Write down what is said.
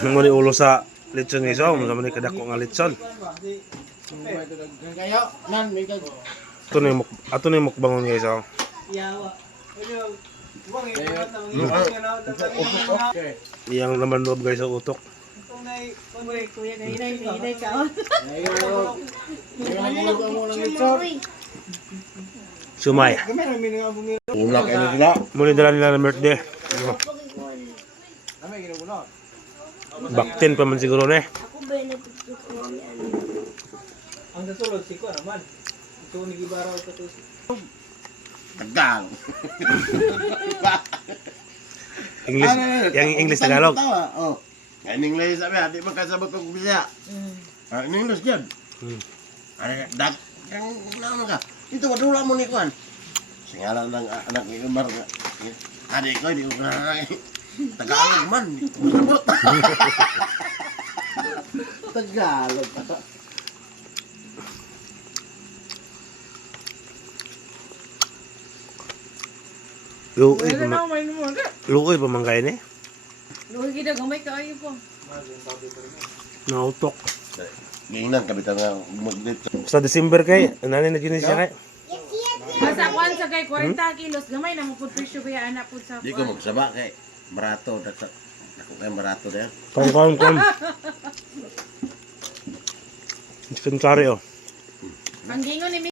Muli ulo sa litson guys, oh. Muna muna kadako nga litson. Ato na yung mukbangon guys, oh. Iyang naman loob guys, oh, utok. Sumay. Ulak ini sila. Muli dala nila ng birthday. Baktin pa man siguro na eh. Ang nasulod si ko naman. Ito ni Gibaraw ka to. Tagal. English, yang English Tagalog. Oh. Yang English sabi, di makasabot ko bisa. In English jud. Ada dak yang naon ka. Itu wadula mo ni kuan. Singalan ng anak ni Umar. Adik ko di ko Tagalog man. Sabot. Tagalog. Lukoy pa man kayo ni. Lukoy kita gamay kaayo po. Nautok. Giingnan kabitan nga magdit. Sa December kay, nanay na ginis siya kay. Basta kwan sa kay 40 kilos gamay na mo pud presyo kaya anak pud sa. Di ko magsaba kay barato dapat ako kay barato der. Kong. Dispensary oh. Ang gingon ni